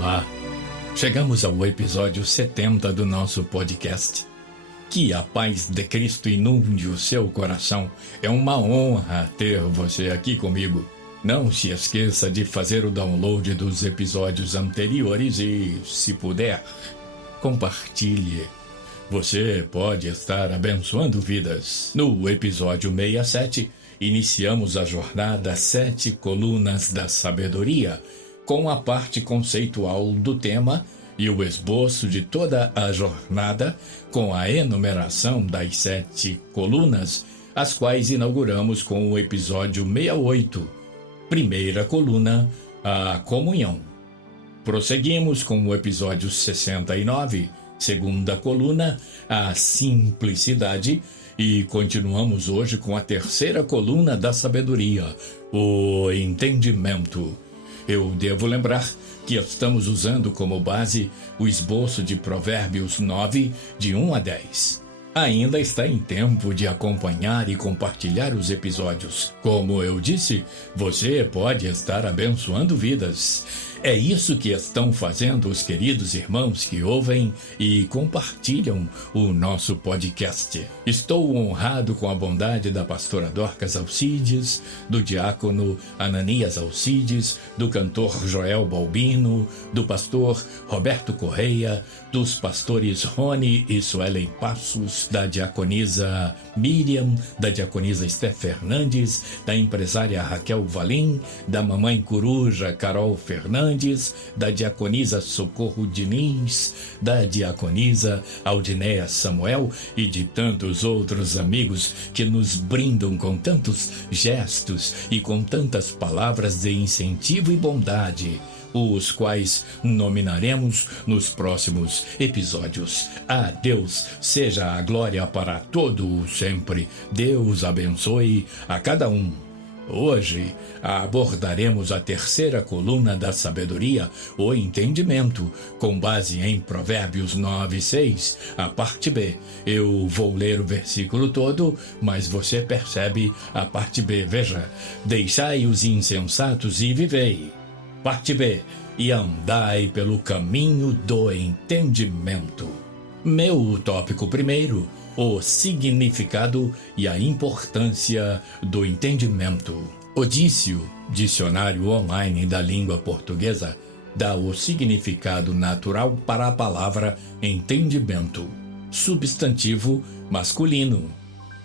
Olá! Chegamos ao episódio 70 do nosso podcast. Que a paz de Cristo inunde o seu coração. É uma honra ter você aqui comigo. Não se esqueça de fazer o download dos episódios anteriores e, se puder, compartilhe. Você pode estar abençoando vidas. No episódio 67, iniciamos a jornada 7 Colunas da Sabedoria, com a parte conceitual do tema e o esboço de toda a jornada, com a enumeração das 7 colunas, as quais inauguramos com o episódio 68. Primeira coluna, a comunhão. Prosseguimos com o episódio 69, segunda coluna, a simplicidade, e continuamos hoje com a terceira coluna da sabedoria, o entendimento. Eu devo lembrar que estamos usando como base o esboço de Provérbios 9, de 1 a 10. Ainda está em tempo de acompanhar e compartilhar os episódios. Como eu disse, você pode estar abençoando vidas. É isso que estão fazendo os queridos irmãos que ouvem e compartilham o nosso podcast. Estou honrado com a bondade da pastora Dorcas Alcides, do diácono Ananias Alcides, do cantor Joel Balbino, do pastor Roberto Correia, dos pastores Rony e Suelen Passos, da diaconisa Miriam, da diaconisa Esther Fernandes, da empresária Raquel Valim, da mamãe coruja Carol Fernandes, da diaconisa Socorro Diniz, da diaconisa Aldinéia Samuel e de tantos outros amigos que nos brindam com tantos gestos e com tantas palavras de incentivo e bondade, os quais nominaremos nos próximos episódios. A Deus seja a glória para todo sempre. Deus abençoe a cada um. Hoje abordaremos a terceira coluna da sabedoria, o entendimento, com base em Provérbios 9:6, a parte B. Eu vou ler o versículo todo, mas você percebe a parte B. Veja: deixai os insensatos e vivei. Parte B. E andai pelo caminho do entendimento. Meu tópico primeiro: o significado e a importância do entendimento. Odício, dicionário online da língua portuguesa, dá o significado natural para a palavra entendimento. Substantivo masculino.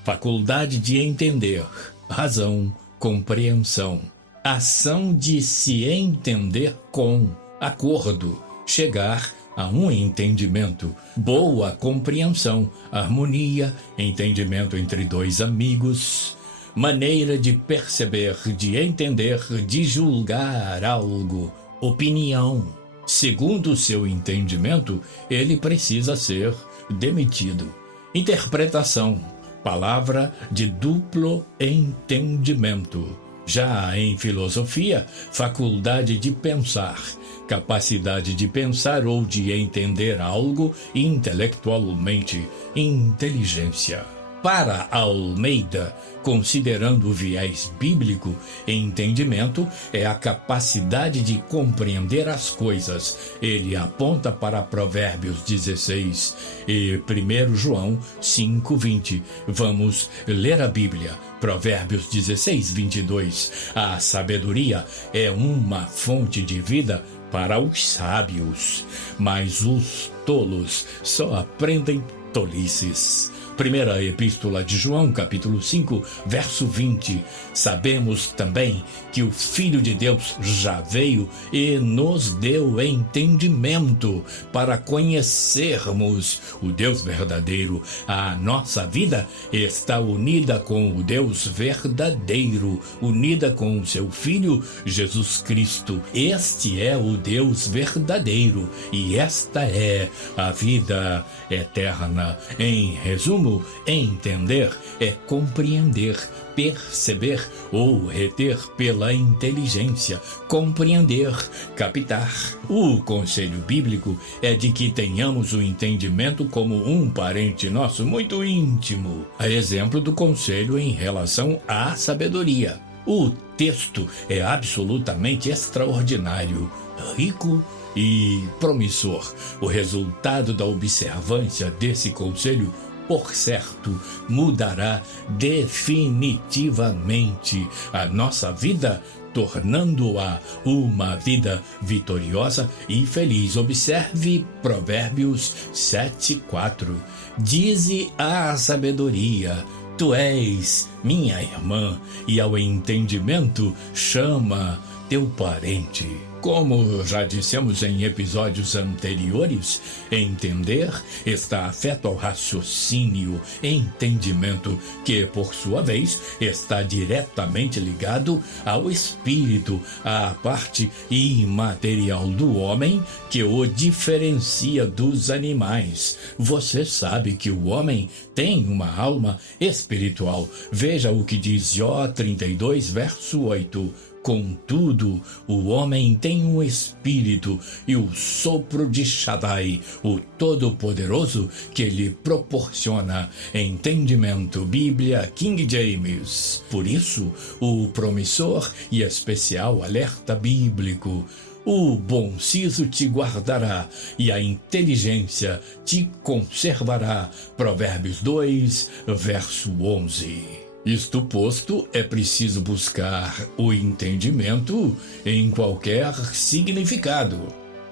Faculdade de entender, razão, compreensão. Ação de se entender com, acordo, chegar a um entendimento, boa compreensão, harmonia, entendimento entre dois amigos, maneira de perceber, de entender, de julgar algo, opinião. Segundo o seu entendimento, ele precisa ser demitido. Interpretação, palavra de duplo entendimento. Já em filosofia, faculdade de pensar, capacidade de pensar ou de entender algo intelectualmente, inteligência. Para Almeida, considerando o viés bíblico, entendimento é a capacidade de compreender as coisas. Ele aponta para Provérbios 16 e 1 João 5:20. Vamos ler a Bíblia. Provérbios 16:22. A sabedoria é uma fonte de vida para os sábios, mas os tolos só aprendem tolices. Primeira Epístola de João, capítulo 5, verso 20. Sabemos também que o Filho de Deus já veio e nos deu entendimento para conhecermos o Deus verdadeiro. A nossa vida está unida com o Deus verdadeiro, unida com o seu Filho, Jesus Cristo. Este é o Deus verdadeiro e esta é a vida eterna. Em resumo, entender é compreender, perceber ou reter pela inteligência, compreender, captar. O conselho bíblico é de que tenhamos o entendimento como um parente nosso muito íntimo, a exemplo do conselho em relação à sabedoria. O texto é absolutamente extraordinário, rico e promissor. O resultado da observância desse conselho, por certo, mudará definitivamente a nossa vida, tornando-a uma vida vitoriosa e feliz. Observe Provérbios 7:4. Dize à sabedoria: tu és minha irmã, e ao entendimento chama teu parente. Como já dissemos em episódios anteriores, entender está afeto ao raciocínio, entendimento, que por sua vez está diretamente ligado ao espírito, à parte imaterial do homem que o diferencia dos animais. Você sabe que o homem tem uma alma espiritual. Veja o que diz Jó 32, verso 8. Contudo, o homem tem um espírito e o sopro de Shaddai, o Todo-Poderoso, que lhe proporciona entendimento. Bíblia King James. Por isso, o promissor e especial alerta bíblico: o bom siso te guardará e a inteligência te conservará. Provérbios 2, verso 11. Isto posto, é preciso buscar o entendimento em qualquer significado.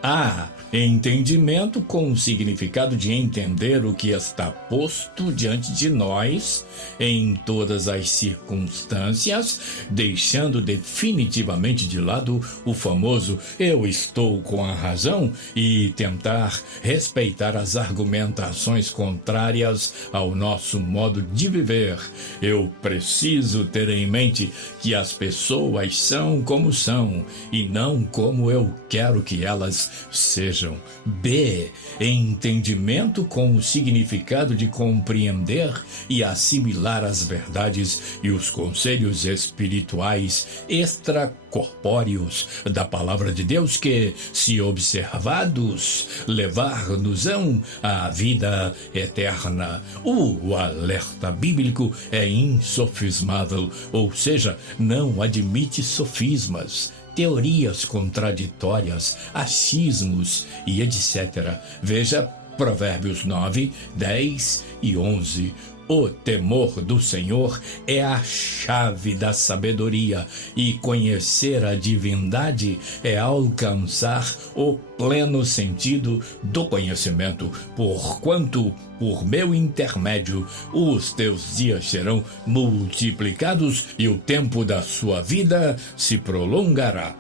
Há entendimento com o significado de entender o que está posto diante de nós em todas as circunstâncias, deixando definitivamente de lado o famoso "eu estou com a razão" e tentar respeitar as argumentações contrárias ao nosso modo de viver. Eu preciso ter em mente que as pessoas são como são e não como eu quero que elas sejam. B. Entendimento com o significado de compreender e assimilar as verdades e os conselhos espirituais extracorpóreos da palavra de Deus que, se observados, levar-nos-ão à vida eterna. O alerta bíblico é insofismável, ou seja, não admite sofismas, teorias contraditórias, achismos e etc. Veja Provérbios 9, 10 e 11. O temor do Senhor é a chave da sabedoria, e conhecer a divindade é alcançar o pleno sentido do conhecimento, porquanto, por meu intermédio, os teus dias serão multiplicados e o tempo da sua vida se prolongará.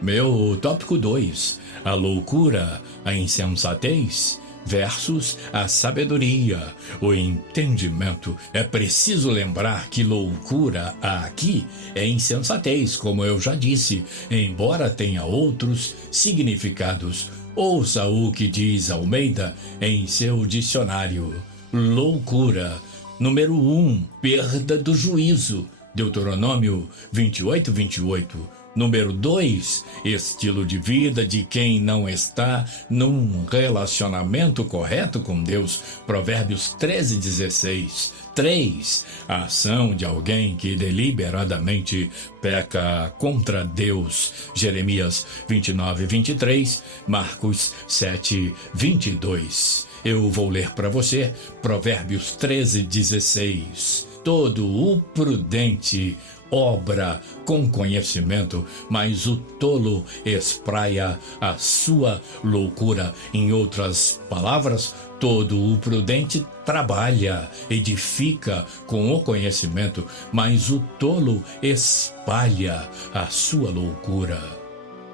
Meu tópico 2. A loucura, a insensatez versus a sabedoria, o entendimento. É preciso lembrar que loucura aqui é insensatez, como eu já disse, embora tenha outros significados. Ouça o que diz Almeida em seu dicionário. Loucura. Número 1. Perda do juízo. Deuteronômio 28, 28. Número 2, estilo de vida de quem não está num relacionamento correto com Deus. Provérbios 13, 16. 3, a ação de alguém que deliberadamente peca contra Deus. Jeremias 29, 23. Marcos 7, 22. Eu vou ler para você Provérbios 13, 16. Todo o prudente obra com conhecimento, mas o tolo espraia a sua loucura. Em outras palavras, todo o prudente trabalha, edifica com o conhecimento, mas o tolo espalha a sua loucura.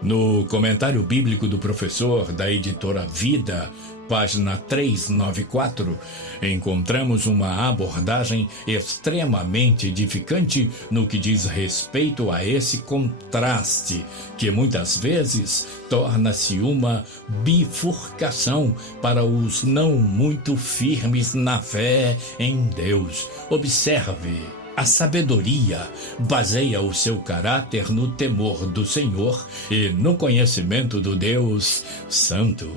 No comentário bíblico do professor da editora Vida, página 394, encontramos uma abordagem extremamente edificante no que diz respeito a esse contraste, que muitas vezes torna-se uma bifurcação para os não muito firmes na fé em Deus. Observe. A sabedoria baseia o seu caráter no temor do Senhor e no conhecimento do Deus Santo.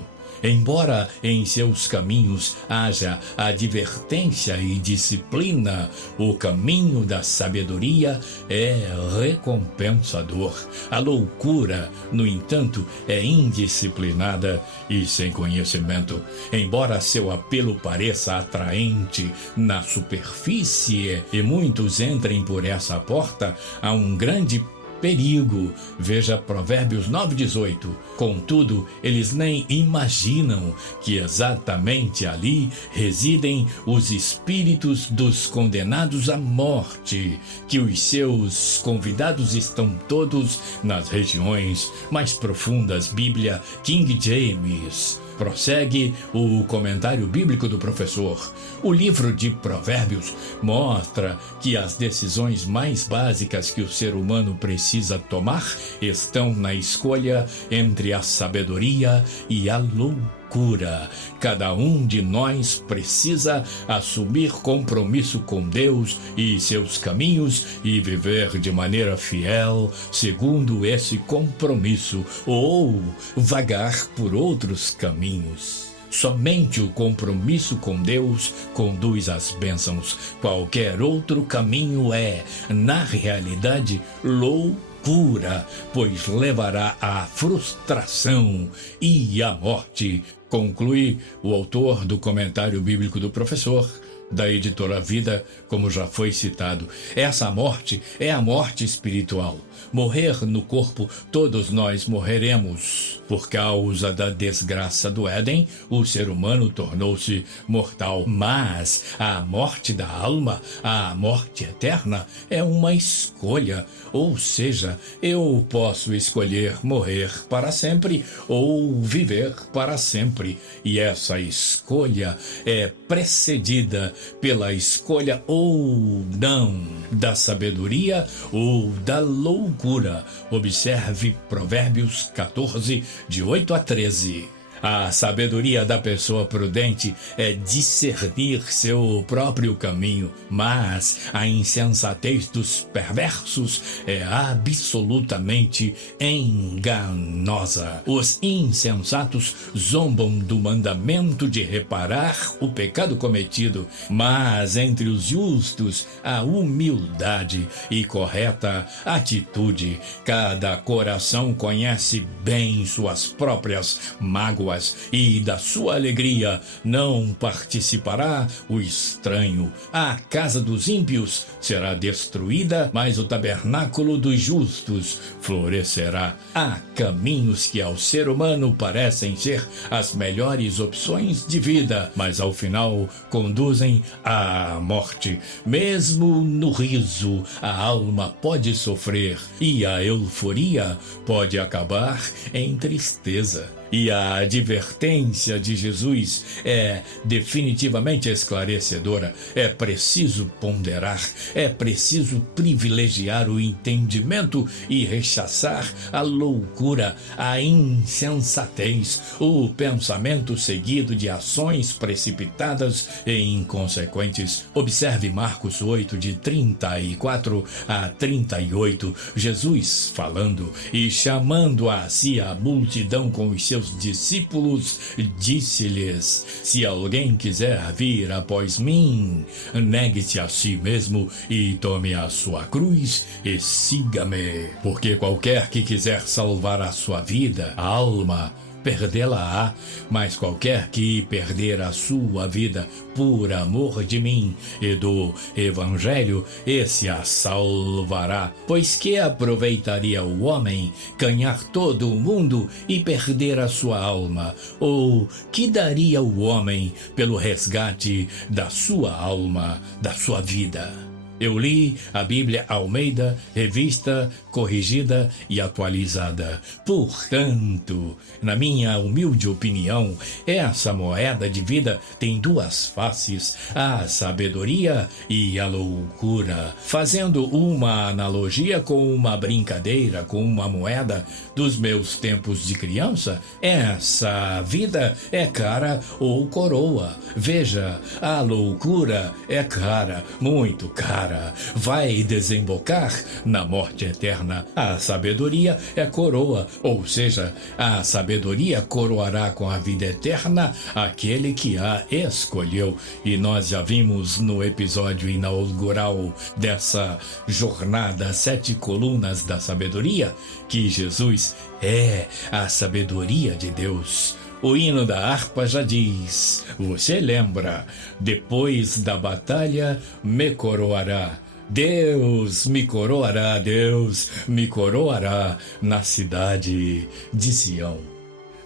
Embora em seus caminhos haja advertência e disciplina, o caminho da sabedoria é recompensador. A loucura, no entanto, é indisciplinada e sem conhecimento. Embora seu apelo pareça atraente na superfície e muitos entrem por essa porta, há um grande perigo. Veja Provérbios 9:18. Contudo, eles nem imaginam que exatamente ali residem os espíritos dos condenados à morte, que os seus convidados estão todos nas regiões mais profundas. Bíblia King James. Prossegue o comentário bíblico do professor. O livro de Provérbios mostra que as decisões mais básicas que o ser humano precisa tomar estão na escolha entre a sabedoria e a loucura. Cada um de nós precisa assumir compromisso com Deus e seus caminhos e viver de maneira fiel segundo esse compromisso, ou vagar por outros caminhos. Somente o compromisso com Deus conduz às bênçãos. Qualquer outro caminho é, na realidade, loucura, pois levará à frustração e à morte. Conclui o autor do comentário bíblico do professor, da editora Vida, como já foi citado. Essa morte é a morte espiritual. Morrer no corpo, todos nós morreremos. Por causa da desgraça do Éden, o ser humano tornou-se mortal. Mas a morte da alma, a morte eterna, é uma escolha. Ou seja, eu posso escolher morrer para sempre ou viver para sempre. E essa escolha é precedida pela escolha ou não da sabedoria ou da loucura. Observe Provérbios 14, de 8 a 13. A sabedoria da pessoa prudente é discernir seu próprio caminho, mas a insensatez dos perversos é absolutamente enganosa. Os insensatos zombam do mandamento de reparar o pecado cometido, mas entre os justos há humildade e correta atitude. Cada coração conhece bem suas próprias mágoas, e da sua alegria não participará o estranho. A casa dos ímpios será destruída, mas o tabernáculo dos justos florescerá. Há caminhos que ao ser humano parecem ser as melhores opções de vida, mas ao final conduzem à morte. Mesmo no riso, a alma pode sofrer e a euforia pode acabar em tristeza. E a advertência de Jesus é definitivamente esclarecedora. É preciso ponderar, é preciso privilegiar o entendimento e rechaçar a loucura, a insensatez, o pensamento seguido de ações precipitadas e inconsequentes. Observe Marcos 8, de 34 a 38, Jesus falando e chamando a si a multidão com os seus discípulos, disse-lhes: se alguém quiser vir após mim, negue-se a si mesmo e tome a sua cruz e siga-me. Porque qualquer que quiser salvar a sua vida, a alma, perdê-la-á, mas qualquer que perder a sua vida por amor de mim e do Evangelho, esse a salvará. Pois que aproveitaria o homem ganhar todo o mundo e perder a sua alma? Ou que daria o homem pelo resgate da sua alma, da sua vida? Eu li a Bíblia Almeida, revista, corrigida e atualizada. Portanto, na minha humilde opinião, essa moeda de vida tem duas faces, a sabedoria e a loucura. Fazendo uma analogia com uma brincadeira, com uma moeda dos meus tempos de criança, essa vida é cara ou coroa. Veja, a loucura é cara, muito cara. agora vai desembocar na morte eterna. A sabedoria é coroa, ou seja, a sabedoria coroará com a vida eterna aquele que a escolheu. E nós já vimos no episódio inaugural dessa jornada 7 colunas da sabedoria que Jesus é a sabedoria de Deus. O hino da harpa já diz, você lembra, depois da batalha me coroará. Deus me coroará, Deus me coroará na cidade de Sião.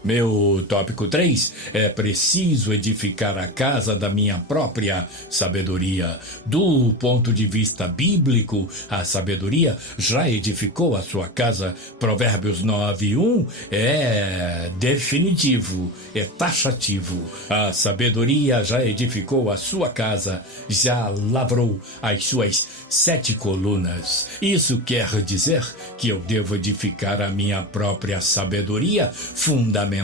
Meu tópico 3 é preciso edificar a casa da minha própria sabedoria. Do ponto de vista bíblico, a sabedoria já edificou a sua casa. Provérbios 9:1 é definitivo, é taxativo. A sabedoria já edificou a sua casa, já lavrou as suas 7 colunas. Isso quer dizer que eu devo edificar a minha própria sabedoria, fundamentado,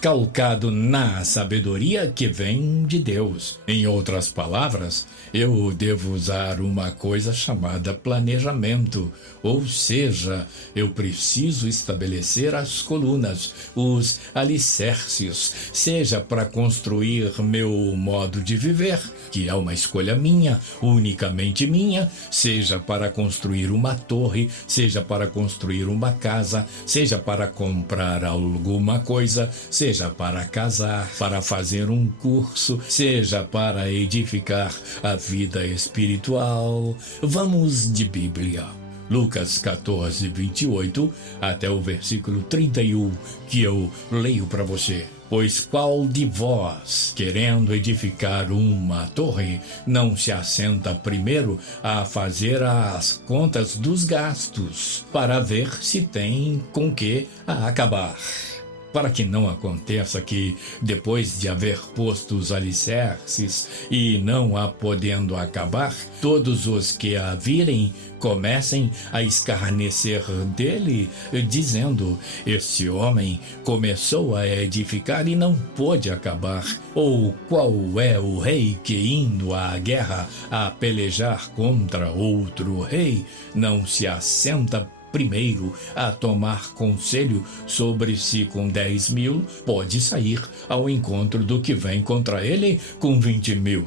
calcado na sabedoria que vem de Deus. Em outras palavras, eu devo usar uma coisa chamada planejamento, ou seja, eu preciso estabelecer as colunas, os alicerces, seja para construir meu modo de viver, que é uma escolha minha, unicamente minha, seja para construir uma torre, seja para construir uma casa, seja para comprar alguma coisa, seja para casar, para fazer um curso, seja para edificar a vida espiritual. Vamos de Bíblia. Lucas 14:28 até o versículo 31, que eu leio para você. Pois qual de vós, querendo edificar uma torre, não se assenta primeiro a fazer as contas dos gastos, para ver se tem com que a acabar? Para que não aconteça que, depois de haver posto os alicerces e não a podendo acabar, todos os que a virem comecem a escarnecer dele, dizendo, este homem começou a edificar e não pôde acabar. Ou qual é o rei que, indo à guerra a pelejar contra outro rei, não se assenta primeiro a tomar conselho sobre se com 10.000 pode sair ao encontro do que vem contra ele com 20.000.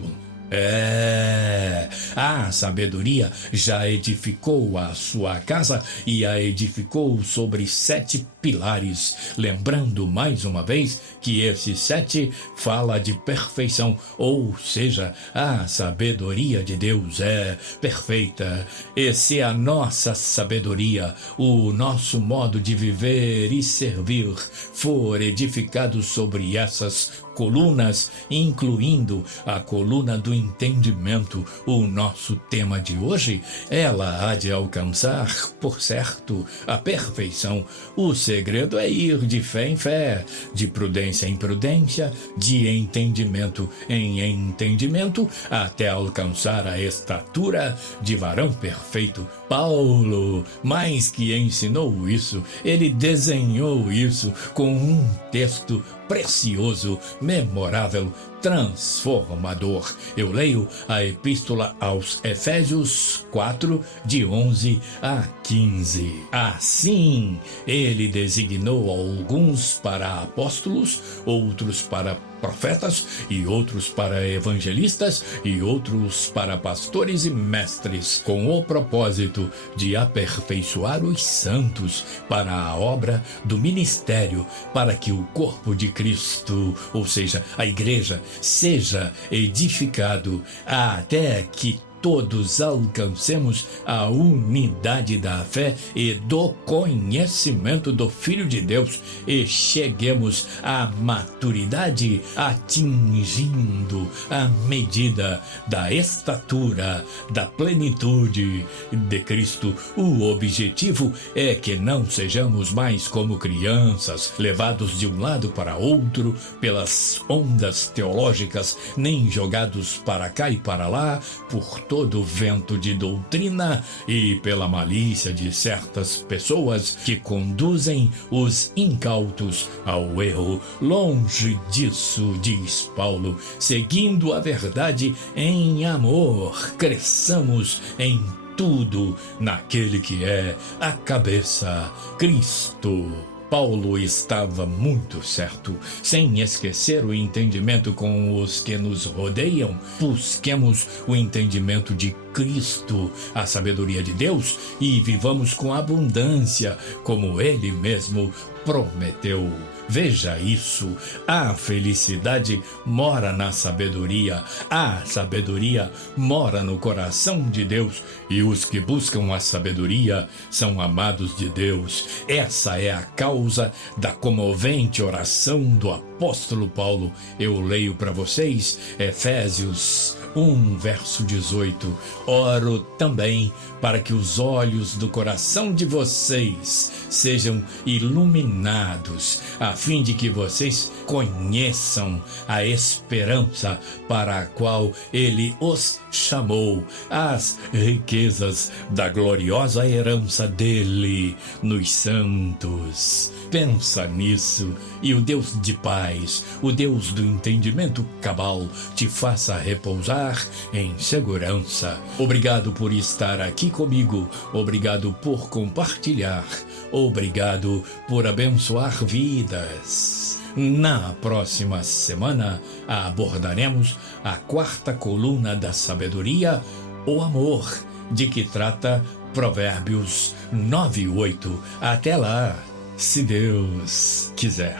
A sabedoria já edificou a sua casa e a edificou sobre 7 pilares. Lembrando mais uma vez que esse 7 fala de perfeição, ou seja, a sabedoria de Deus é perfeita. E se a nossa sabedoria, o nosso modo de viver e servir for edificado sobre essas colunas, incluindo a coluna do entendimento, o nosso tema de hoje, ela há de alcançar, por certo, a perfeição. O segredo é ir de fé em fé, de prudência em prudência, de entendimento em entendimento, até alcançar a estatura de varão perfeito. Paulo, mais que ensinou isso, ele desenhou isso com um texto precioso, memorável, transformador. Eu leio a epístola aos Efésios 4, de 11 a 15. Assim, ele designou alguns para apóstolos, outros para profetas, e outros para evangelistas, e outros para pastores e mestres, com o propósito de aperfeiçoar os santos para a obra do ministério, para que o corpo de Cristo, ou seja, a igreja, seja edificado até que todos alcancemos a unidade da fé e do conhecimento do Filho de Deus e cheguemos à maturidade, atingindo a medida da estatura, da plenitude de Cristo. O objetivo é que não sejamos mais como crianças, levados de um lado para outro pelas ondas teológicas, nem jogados para cá e para lá por todo vento de doutrina e pela malícia de certas pessoas que conduzem os incautos ao erro. Longe disso, diz Paulo, seguindo a verdade em amor, cresçamos em tudo naquele que é a cabeça, Cristo. Paulo estava muito certo. Sem esquecer o entendimento com os que nos rodeiam, busquemos o entendimento de Cristo, a sabedoria de Deus, e vivamos com abundância, como Ele mesmo prometeu. Veja isso, a felicidade mora na sabedoria, a sabedoria mora no coração de Deus, e os que buscam a sabedoria são amados de Deus. Essa é a causa da comovente oração do apóstolo Paulo. Eu leio para vocês Efésios 1, verso 18. Oro também para que os olhos do coração de vocês sejam iluminados, a fim de que vocês conheçam a esperança para a qual Ele os chamou, as riquezas da gloriosa herança dele nos santos. Pensa nisso, e o Deus de paz, o Deus do entendimento cabal, te faça repousar em segurança. Obrigado por estar aqui comigo, obrigado por compartilhar, obrigado por abençoar vidas. Na próxima semana abordaremos a quarta coluna da sabedoria, o amor, de que trata Provérbios 9:8. Até lá, se Deus quiser.